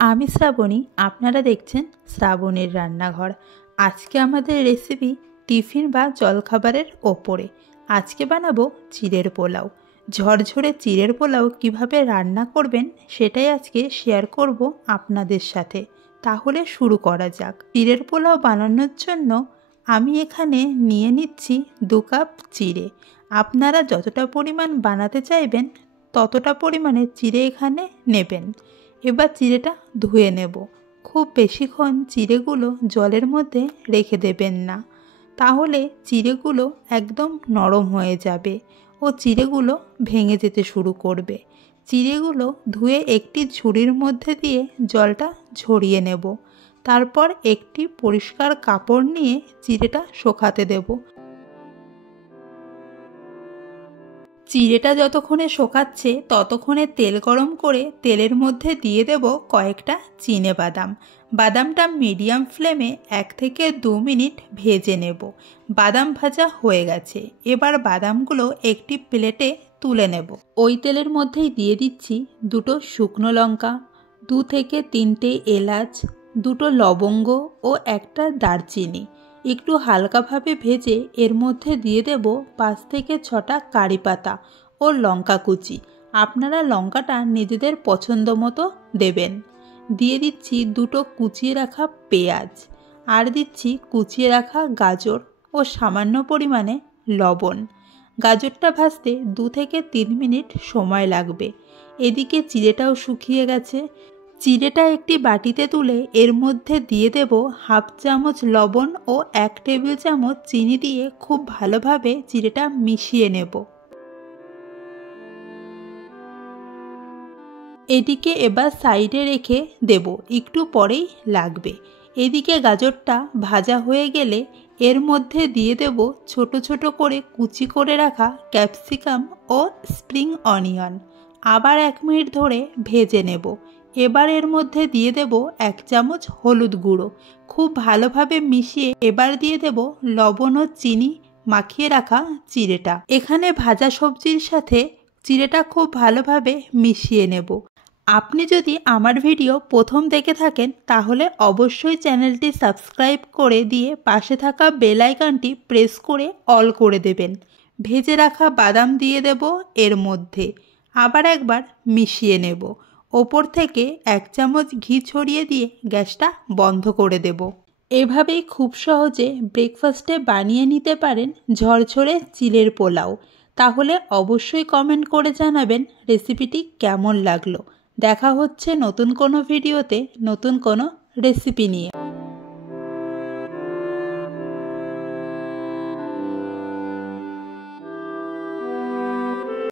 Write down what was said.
আমি শ্রাবণী, আপনারা দেখছেন শ্রাবণীর রান্নাঘর। আজকে আমাদের রেসিপি টিফিন বা জলখাবারের ওপরে। আজকে বানাবো চিড়ের পোলাও। ঝরঝরে চিড়ের পোলাও কিভাবে রান্না করবেন সেটাই আজকে শেয়ার করব আপনাদের সাথে। তাহলে শুরু করা যাক। চিড়ের পোলাও বানানোর জন্য আমি এখানে নিয়ে নিচ্ছি 2 কাপ চিড়ে। আপনারা যতটা পরিমাণ বানাতে চাইবেন ততটা পরিমাণে চিড়ে এখানে নেবেন। এবার চিড়েটা ধুয়ে নেব। খুব বেশিক্ষণ চিড়েগুলো জলের মধ্যে রেখে দেবেন না, তাহলে চিড়েগুলো একদম নরম হয়ে যাবে ও চিড়েগুলো ভেঙে যেতে শুরু করবে। চিড়েগুলো ধুয়ে একটি ঝুড়ির মধ্যে দিয়ে জলটা ঝরিয়ে নেব। তারপর একটি পরিষ্কার কাপড় নিয়ে চিড়েটা শুকাতে দেব। চিড়েটা যতক্ষণে শোকাচ্ছে ততক্ষণে তেল গরম করে তেলের মধ্যে দিয়ে দেব কয়েকটা চিনেবাদাম। বাদামটা মিডিয়াম ফ্লেমে 1 থেকে 2 মিনিট ভেজে নেব। বাদাম ভাজা হয়ে গেছে। এবার বাদামগুলো একটি প্লেটে তুলে নেব। ওই তেলের মধ্যেই দিয়ে দিচ্ছি 2টো শুকনো লঙ্কা, 2 থেকে 3টে এলাচ, 2টো লবঙ্গ ও একটা দারচিনি। একটু হালকাভাবে ভেজে এর মধ্যে দিয়ে দেব 5 থেকে 6টা কারি পাতা ও লঙ্কা কুচি। আপনারা লঙ্কাটা নিজেদের পছন্দ মতো দেবেন। দিয়ে দিচ্ছি 2টো কুচিয়ে রাখা পেঁয়াজ, আর দিচ্ছি কুচিয়ে রাখা গাজর ও সামান্য পরিমাণে লবণ। গাজরটা ভাজতে 2 থেকে 3 মিনিট সময় লাগবে। এদিকে চিড়েটাও শুকিয়ে গেছে। চিড়েটা একটি বাটিতে তুলে এর মধ্যে দিয়ে দেব 1/2 চামচ লবণ ও 1 টেবিল চামচ চিনি দিয়ে খুব ভালোভাবে চিড়েটা মিশিয়ে নেব। এদিকে এবার সাইডে রেখে দেব, একটু পরেই লাগবে। এদিকে গাজরটা ভাজা হয়ে গেলে এর মধ্যে দিয়ে দেব ছোট ছোট করে কুচি করে রাখা ক্যাপসিকাম ও স্প্রিং অনিয়ন। আবার 1 মিনিট ধরে ভেজে নেব। এবার এর মধ্যে দিয়ে দেব 1 চামচ হলুদ গুঁড়ো। খুব ভালোভাবে মিশিয়ে এবার দিয়ে দেব লবণ ও চিনি মাখিয়ে রাখা চিড়েটা। এখানে ভাজা সবজির সাথে চিড়েটা খুব ভালোভাবে মিশিয়ে নেব। আপনি যদি আমার ভিডিও প্রথম দেখে থাকেন তাহলে অবশ্যই চ্যানেলটি সাবস্ক্রাইব করে দিয়ে পাশে থাকা বেল আইকনটি প্রেস করে অল করে দেবেন। ভেজে রাখা বাদাম দিয়ে দেব এর মধ্যে। আবার একবার মিশিয়ে নেব। ওপর থেকে 1 চামচ ঘি ছড়িয়ে দিয়ে গ্যাসটা বন্ধ করে দেব। এভাবেই খুব সহজে ব্রেকফাস্টে বানিয়ে নিতে পারেন ঝরঝরে চিড়ের পোলাও। তাহলে অবশ্যই কমেন্ট করে জানাবেন রেসিপিটি কেমন লাগলো। দেখা হচ্ছে নতুন কোনো ভিডিওতে নতুন কোনো রেসিপি নিয়ে।